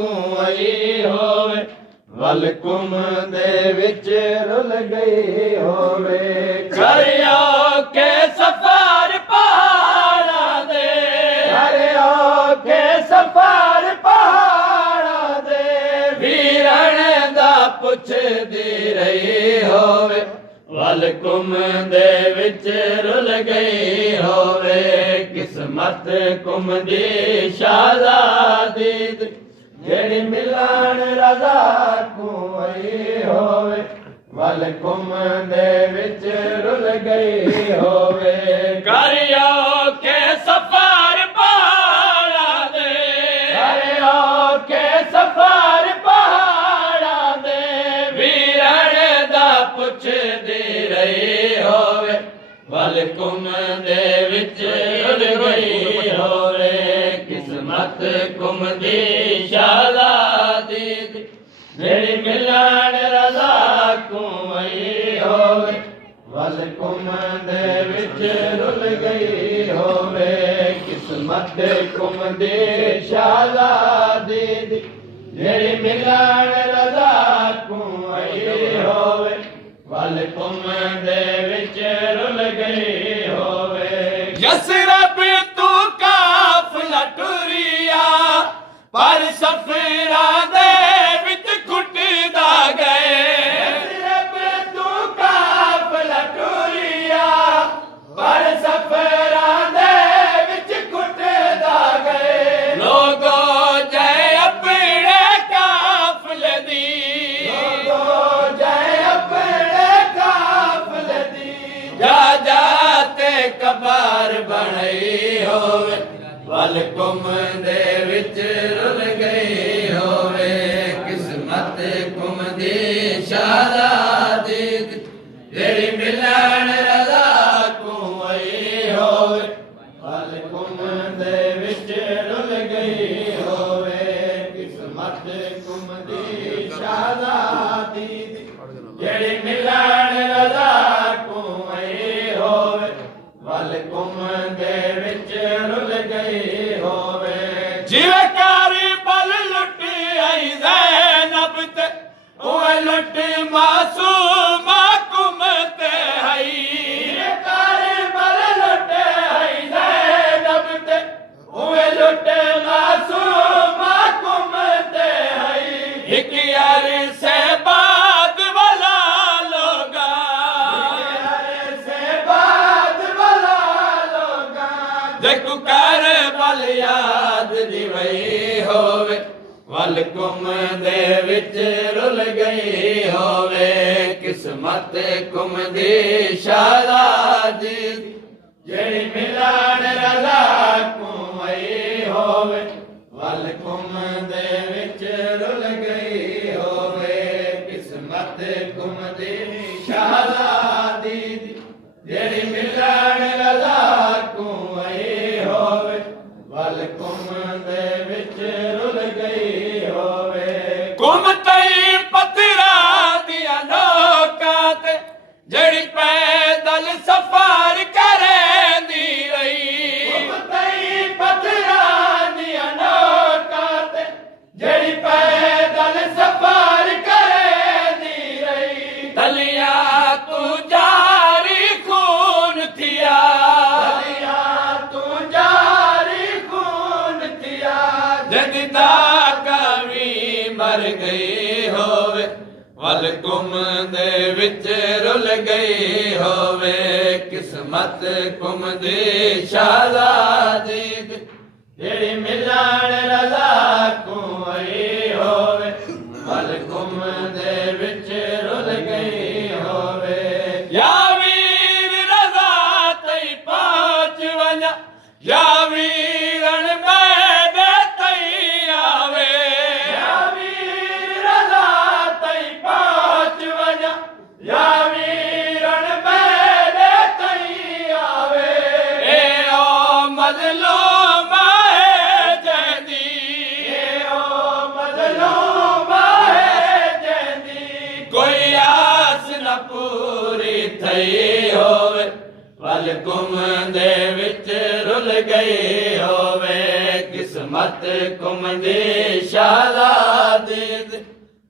आई होवे वल कुम दे विच रुल गई होवे करियो के सफर पहाड़ा दे करियो के सफर पहाड़ा दे वीरण दा पुछदी रही होवे वल कुम दे विच रुल गई होवे किस्मत कुम दी शाहज़ादी जेड़ी मिलन रज़ा को आई होवे वल कुम दे विच रुल गई होवे करियो के सफर पहाड़ा दे करियो के सफर पहाड़ा दे वीरण दा पुछदी रही होवे वल कुम दे विच रुल गई होवे किस्मत कुम दी शाहज़ादी जेड़ी मिलन रज़ा को आई होवे वल कुम दे विच रुल गई होवे किस्मत कुम दी शाहज़ादी जेड़ी मिलन रज़ा को आई होवे वल कुम दे विच रुल गई होवे यसरब तू काफिला टुरिया पर सफरा दे विच कुटदा गए यसरब तू काफिला टुरिया पर सफरा दे विच कुटदा गए लोगो जय अपने काफिले दी लोगो जय अपने काफिले दी जा जाते कबार बनई होवे वल कुम दे विच रुल गई होवे किस्मत कुम दी शाहज़ादी जेड़ी मिलन रज़ा को आई होवे वल कुम दे विच रुल गई होवे किस्मत कुम दी शाहज़ादी जेड़ी मिलन रज़ा को आई होवे वल कुम दे विच रुल गई होवे जिवे कारी बल लुट आई ज़ैनब ते ओए लुट मासूमा कुम ते हई जिवे कारी बल लुट आई ज़ैनब ते ओए लुट मासूमा कुम ते हई एक यार से बाद वाला लोगा से बाद वाला लोगा देखो कर बल याद दिवई होवे वल कुम दे विच रुल गई होवे किस्मत कुम दी शाहज़ादी जेड़ी मिलन रज़ा को आई होवे वल कुम दे विच रुल गई होवे किस्मत कुम दी शाहज़ादी जेड़ी मिलन रज़ा को आई होवे वल कुम दे विच रुल गई होवे कुम तई पतरा दिया नौका ते जेड़ी पैदल सफर करेंदी रही कुम तई पतरा दिया नौका ते जेड़ी पैदल सफर करेंदी रही तलिया तू जारी खून थिया तलिया तू जारी खून थिया जदिदा कवी मर गई होवे वल कुम दे विच रुल गई होवे किस्मत कुम दी शाहज़ादी जेड़ी मिलन रज़ा को आई होवे वल कुम दे विच रुल गई होवे या वीर रज़ा तई पहुंच वञा या वीरन मैदे तई आवे या वीर रज़ा तई पहुंच वञा या वीरन मैदे तई आवे ए ओ मज़लूम है जंदी ए ओ मज़लूम है जंदी कोई आस न पूरी थई होवे वल कुम दे विच रुल गई होवे किस्मत किस्मत घुमदी शहजादी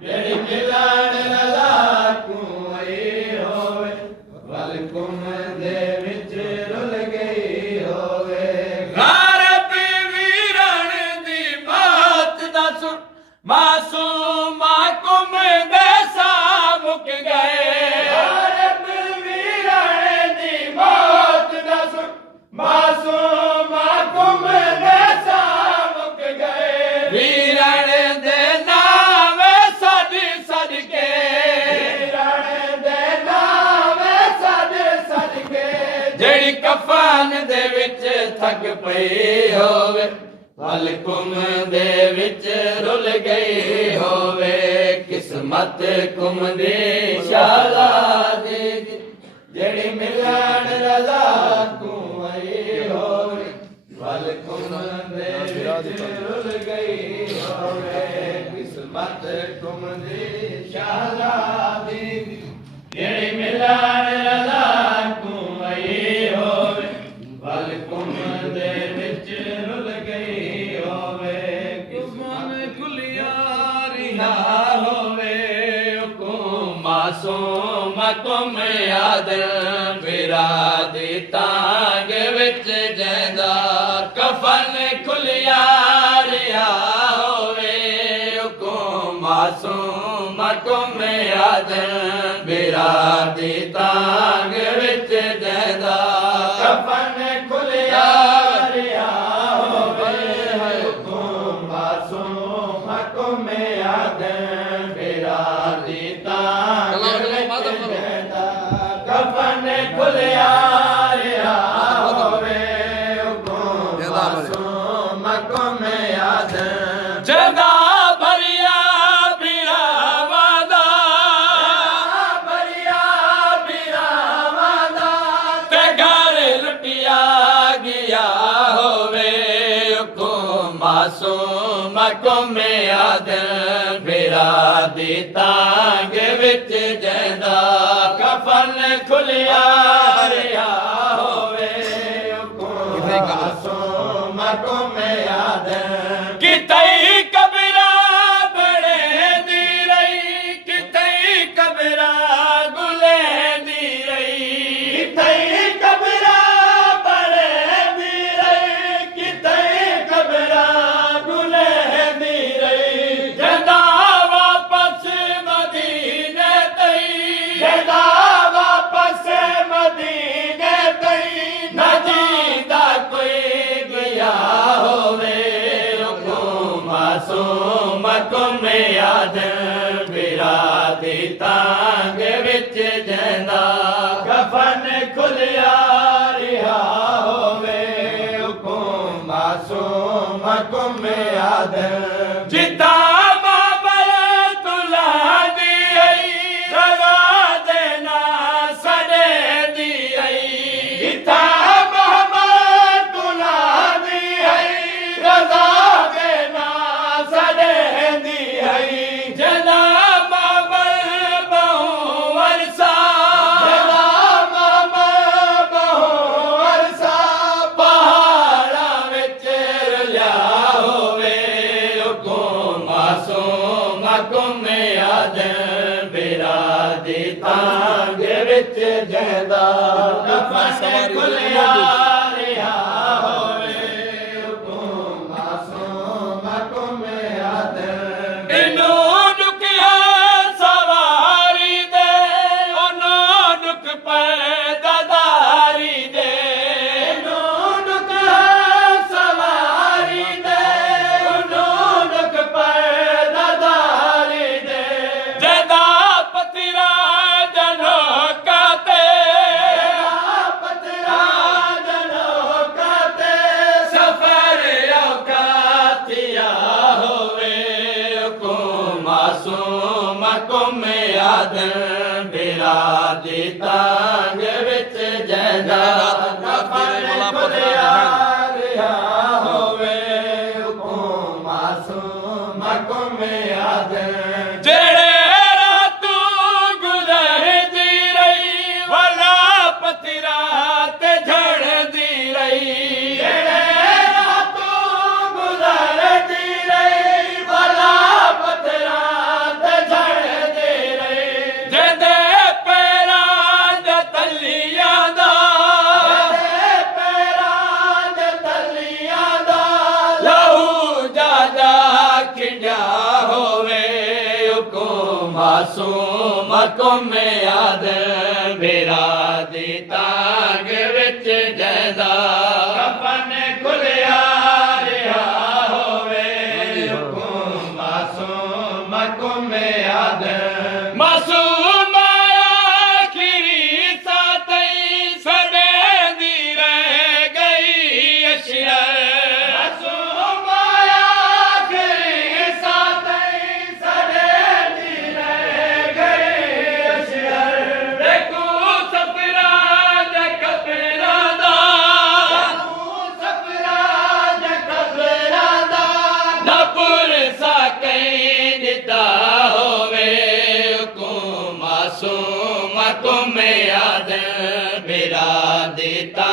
जेड़ी मिलन रज़ा कुई होवे वल घुमदे विच रुल गई होवे गारब वीरन दी बात दस मासूमा घुमदे सा मुक गए गारब वीरन दी बात दस मासूमा घुमदे सा मुक गए वीरन दे नाम सद सद के वीरन दे नाम सद सद के जेड़ी कफन दे विच थक पई होवे वल घुमदे विच रुल गई होवे किस्मत घुमदी शहजादी जेड़ी मिलन रज़ा कुई होवे वल घुमदे विच रुल गई होवे किस्मत घुमदी शहजादी जेड़ी मिलन रज़ा कुई होवे वल घुमदे विच रुल गई होवे किस्मत खुलिया रिहा होवे मासूम कुम याद बिरादी तांग विच जैदा कफन खुलिया रिहा होवे मासूम कुम याद बिरादी तांग विच जैदा कफन खुलिया रिहा होवे मासूम कुम याद बिरादी तांग विच जैदा कफन खुलिया रिहा होवे मासूम कुम याद जदा भरिया बिरावादा भरिया बिरावादा ते घर लुटिया गया होवे मासूम कुम याद बिरादी तांग विच जैदा कफन खुलिया रिहा होवे मासूम कुम याद कितई कबरा बड़े दी रही कितई कबरा गुले दी रही कितई कबरा बड़े दी रही कितई कबरा गुले दी रही जदा वापस मदीने तई जदा वापस मदीने तई न जींदा कोई गया होवे मासूम कुम याद बिरादी तांग विच जैदा कफन खुलिया रिहा होवे मासूम कुम याद जिता बाबर तुला दी आई रज़ा देना सड़े दी आई जिता बाबर तुला दी आई रज़ा देना सड़े दी आई जदा बाबर बहु वरसा जदा बाबर बहु वरसा पहाड़ा विच रलिया होवे मासूम कुम याद बिरादी तांग विच जैदा कफन खुलिया रिहा होवे मासूम कुम याद इनो दुखिया सवारी दे ओनो दुख पैदादारी दे इनो दुखिया सवारी दे ओनो दुख पैदादारी दे जदा पतिरा जनो काते पतिरा जनो काते सफर औकातिया होवे मासूम कुम याद बिरादी तांग विच जैदा कफन खुलिया रिहा होवे मासूम कुम याद जेड़े रातू गुजरदी रही वला पतिरा ते झड़दी रही जेड़े रातू गुजर मासूम को में याद मेरा दी तांग विच जैदा कफन खुलिया रिहा होवे मासूम को में याद मासूम आखिरी साथी सदे दी रह गई अशर मासूम आखिरी साथी सदे दी रह गई अशर देखो सफरा जकबरा दा सफरा जकबरा दा नपुर सा कहीं दिता होवे को मासूम को में याद मेरा देता